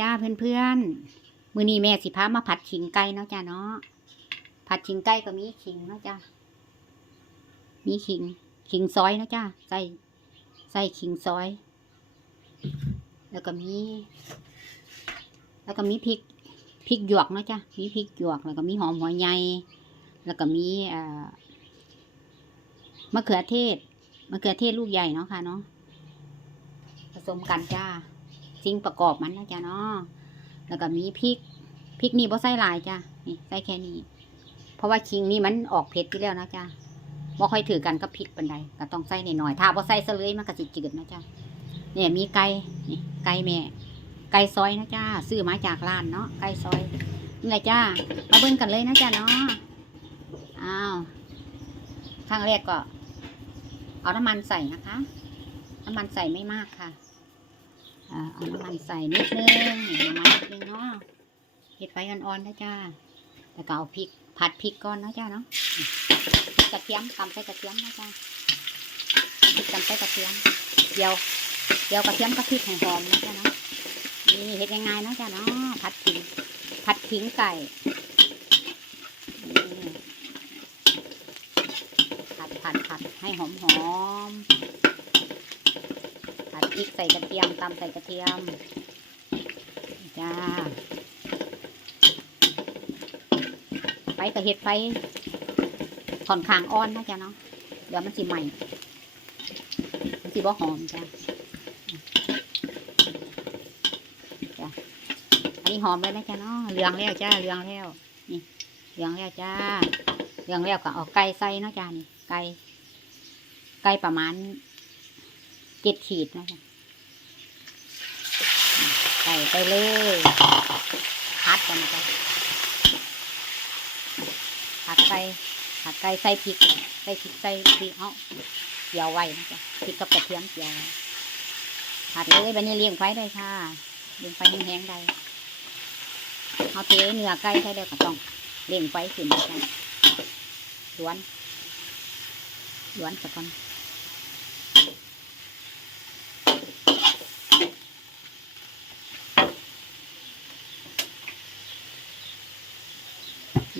จ้าเพื่อนๆ มือนี้แม่สิพามาผัดขิงไก่เนาะจ้าเนาะ ผัดขิงไก่ก็มีขิงเนาะจ้ามีขิง ขิงซอยเนาะจ้าใส่ใส่ขิงซอย แล้วก็มี แล้วก็มีพริก พริกหยวกเนาะจ้ามีพริกหยวก แล้วก็มีหอมหัวใหญ่ แล้วก็มีเอ่อมะเขือเทศ มะเขือเทศลูกใหญ่เนาะค่ะเนาะ ผสมกันจ้า สิ่งประกอบมันนะจ้ะเนาะแล้วก็มีพริกพริกนี่บ่ใส่หลายจ้ะนี่ใส่แค่นี้ เพราะว่าคิงนี่มันออกเผ็ดอยู่แล้วนะจ้ะบ่ค่อยถือกันกับพริกปานใดก็ต้องใส่หน่อยๆถ้าบ่ใส่ซะเลยมันก็สิจืดนะจ้ะเนี่ยมีไก่นี่ไก่แม่ไก่ซอยนะจ้าซื้อมาจากร้านเนาะไก่ซอยนี่แหละจ้ามาเบิ่งกันเลยนะจ้ะเนาะอ้าวครั้งแรกก็ เอาน้ำมันใส่นะคะ น้ำมันใส่ไม่มากค่ะ อ่าเอาน้ำมันใส่นิดนึงน้ำมันนิดนึงเนาะเห็ดไฟอ่อนๆนะจ้าแล้วก็เอาพริกผัดพริกก่อนนะจ้าเนาะกระเทียมตำใส่กระเทียมนะจ้าพริกตำใส่กระเทียมเดียวเดียวกระเทียมกับพริกให้หอมนะจ้าเนาะนี่เห็ดยังไงนะจ้าเนาะผัดขิงผัดขิงไก่ผัดผัดผัดให้หอมหอม พริกใส่กระเทียมตำใส่กระเทียมจ้าไฟกระเห็ดไฟค่อนขางอ่อนนะจ๊ะเนาะเดี๋ยวมันสิใหม่ มันสิบ่หอมจ้ะจ้ะอันนี้หอมเลยนะจ๊ะเนาะเหลืองแล้วจ้าเหลืองแล้วนี่เหลืองแล้วจ้าเหลืองแล้วก็เอาไก่ใส่เนาะจ้านี่ไก่ไก่ประมาณ เจ็ดขีดนะคะใส่ไปเลยพัดกันนะคะผัดไก่ผัดไก่ใส่พริกใส่พริกใส่พริกเอาเกี่ยวไว้นะจ๊ะพริกกับกระเทียมเกี่ยวผัดเลยแบบนี้เลี้ยงไฟได้ค่ะเลี้ยงไฟแห้งๆได้เอาเทเนื้อไก่ใส่แล้วก็ต้องเลี้ยงไฟขึ้นนะจ๊ะล้วนล้วนสักก่อน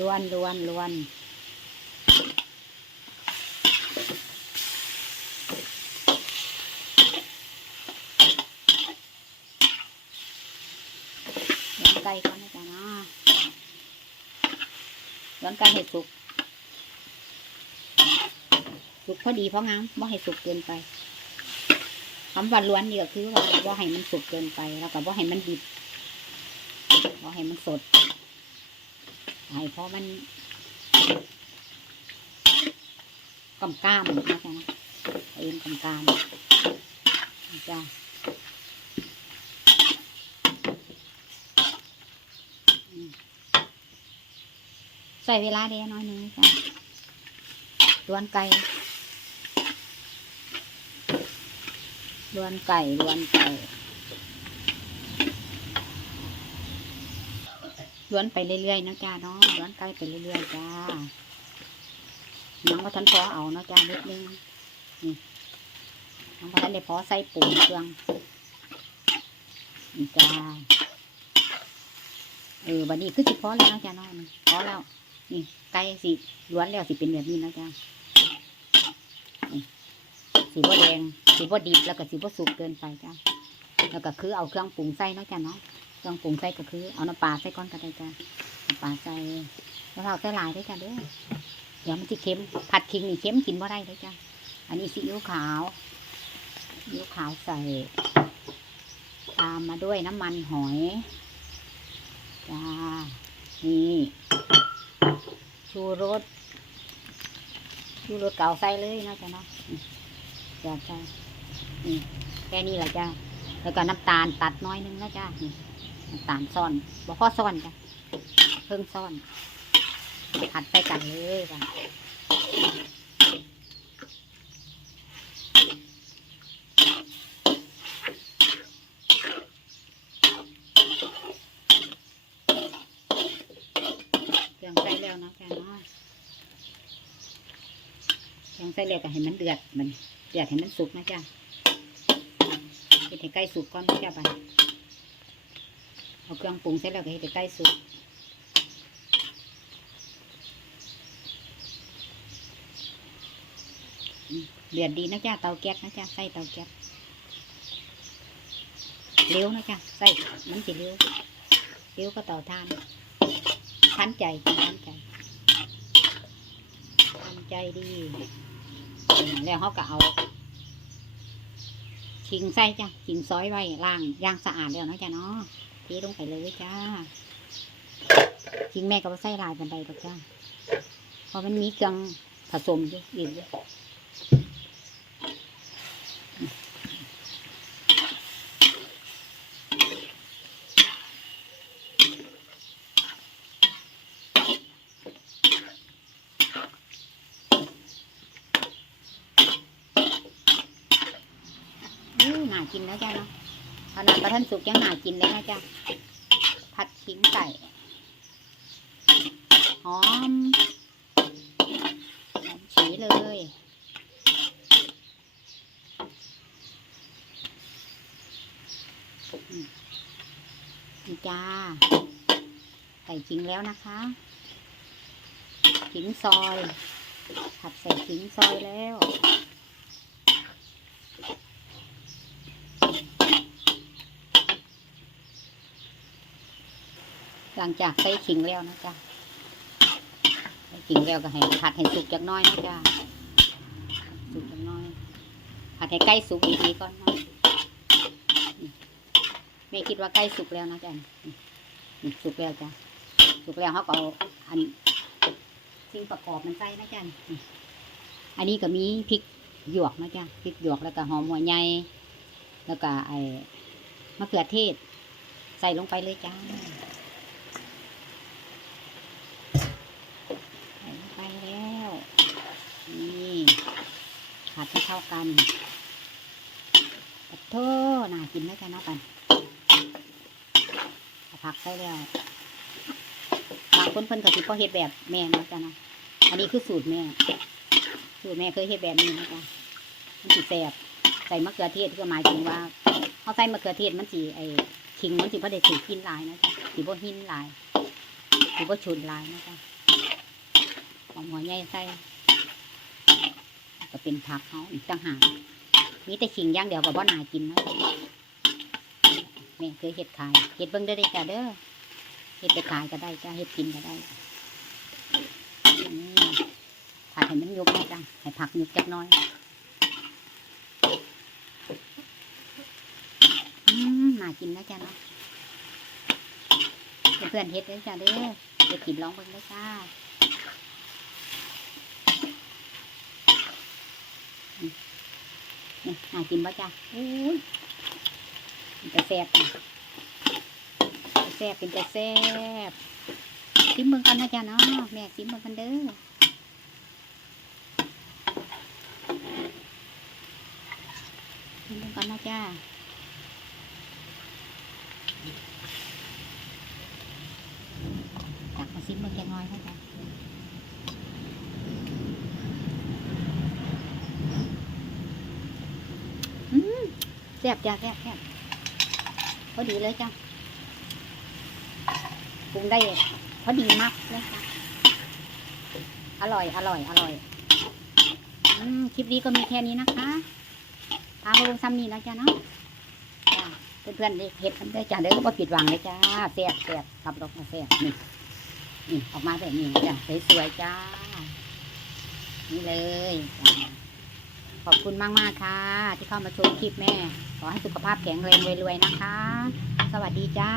ล้วนล้วนล้วนล้วนไก่ก่อนนะจ๊ะนะล้วนไก่ให้สุก สุกพอดีเพราะงั้นว่าให้สุกเกินไปคำว่าล้วนนี่ก็คือว่าว่าให้มันสุกเกินไปแล้วก็ว่าให้มันดิบว่าให้มันสด ให้เพราะมันกำกามนะจ๊ะนะเอ็นกำกามจ้ะอืมใส่เวลาเดียวน้อยหนึงจ้ะล้วนไก่ล้วนไก่ล้วนไก่ ล้วนไปเรื่อยๆนะจ้าเนาะล้วนไก่ไปเรื่อยๆจ้าน้องก็ทันพอเอาเนาะจ้านิดนึงนี่น้องก็ทันได้พอใส่ปุ๋งเครื่องนี่จ้าเออบัดนี้คือสิพอแล้วนะจ้าเนาะพอแล้วนี่ไก่สิล้วนแล้วสิเป็นแบบนี้นะจ้าสีบ่แดงสีบ่ดิบแล้วก็สีบ่สุกเกินไปจ้าแล้วก็คือเอาเครื่องปรุงใส่เนาะจ้าเนาะ องปรุงใส่ก็คือ เอาน้ำปลาใส่ก้อนก็ได้จ้ะน้ำปลาใส่แล้วเราใส่หลายได้จ้ะเด้อเดี๋ยวมันจะเค็มผัดขิงนี่เค็มกินบ่ได้เลยจ้ะอันนี้ซีอิ๊วขาวซีอิ๊วขาวใส่ ตามมาด้วยน้ำมันหอยจ้านี่ชูรสชูรสเก่าใส่เลยนะจ้ะเนาะจ้ะจ้ะนี่แค่นี้แหละจ้ะแล้วก็น้ำตาลตัดน้อยนึงนะจ้า ตาลซ่อนบอกพ่อซ่อนจ้ะเพิ่งซ่อนผัดไปกันเลยจ้ะเครื่องใส่แล้วนะจ้าเนาะเครื่องใส่แล้วก็ให้มันเดือดมันเดือดให้มันสุกนะจ้าเห็ดให้ไก่สุกก่อนนะจ้าไป เอาเครื่องปรุงเสร็จแล้วก็ให้ใกล้สุกเดือดดีนะจ๊ะเตาแก๊สนะจ๊ะใส่เตาแก๊สเร็วนะจ๊ะใส่มันสิเร็วเร็วก็เตาทานทันใจจ้ะทันใจทันใจดี แล้วเขาก็เอาขิงใส่จ้ะขิงซอยไว้ล่างย่างสะอาดแล้วนะจ๊ะเนาะ เทลงไปเลยจ้าขิงแม่ก็บ่ใส่ลายบันไดดอกจ้าเพราะมันมีเครื่องผสมอยู่อีกอยู่อู้น่ากินนะจ้าเนาะ ขนาดประทันสุกยังน่ากินเลยนะจ้าผัดขิงไก่หอมหอมฉีเลยมนี่จ้าใส่ขิงแล้วนะคะขิงซอย ผัดใส่ขิงซอยแล้ว หลังจากใส่ขิงแล้วนะจ๊ะใส่ขิงแล้วก็ให้ผัดให้สุกจักน้อยนะจ๊ะสุกจักน้อยผัดให้ใกล้สุกดีๆก่อนนะแม่คิดว่าใกล้สุกแล้วนะจ๊ะสุกแล้วจ้ะสุกแล้วเขาก็เอาอันสิ่งประกอบมันใส่นะจ๊ะอันนี้ก็มีพริกหยวกนะจ๊ะพริกหยวกแล้วก็หอมหัวใหญ่แล้วก็ไอ้มะเขือเทศ ใส่ลงไปเลยจ้า ใส่ลงไปแล้ว นี่ ผัดให้เข้ากันปัดโทน่ากินนะจ๊ะเนาะปันผักใส่แล้วบางคนเพิ่นก็สิพอเฮ็ดแบบแม่เนาะจ๊ะเนาะอันนี้คือสูตรแม่ สูตรแม่เคยเฮ็ดแบบนี้นะจ๊ะมันสิแซ่บใส่มะเขือเทศก็หมายถึงว่าเขาใส่มะเขือเทศมันสิไอ้ขิงมันสิบ่ได้ถูกกินลายนะจ๊ะสิบ่หินลายสิบ่ฉุนลายนะจ๊ะหอมหัวใหญ่ใส่ ก็เป็นผักเขาอีกต่างหากมีแต่ขิงย่างเดียวกับว่านากินนะแม่เคยเห็ดขายเห็ดเบิ้งได้อเด้จ้าเด้อเห็ดไปขายก็ได้จ้าเห็ดกินก็ได้นี่ผัดให้มันยุบนะจ้าให้ผักยุบจักน้อยมน่ากินนะจ้าเนาะเพื่อนเห็ดเด้อจ้าเด้อเห็ดกินลองเบิ้งได้อจ้า นี่น่ากินป่ะจ้ะอุ้ยมันจะแซ่บนะแซ่บเป็นจะแซ่บซิมเบิ่งกันนะจ๊ะเนาะแม่ซิมเบิ่งกันเด้อซิมเบิ่งกันนะจ้าตักมาซิมเบิ่งแกงน้อยให้จ้ะ อืมแซ่บจ้ะแซ่บแซ่บพอดีเลยจ้ะปรุงได้พอดีมากเลยจ้ะอร่อย อร่อย อร่อยอคลิปนี้ก็มีแค่นี้นะคะพามาลงซ้ำนี้แล้วจ้ะเนาะเพื่อนๆได้เห็ดกันได้จ้ะเด้อก็ผิดหวังเลยจ้าแซ่บแซ่บขับรถมาแซ่บนี่นี่ออกมาแบบนี้จ้ะสวยๆจ้า นี่เลยจ้ะ ขอบคุณมากมากค่ะ ที่เข้ามาชมคลิปแม่ ขอให้สุขภาพแข็งแรงรวยๆนะคะ สวัสดีจ้า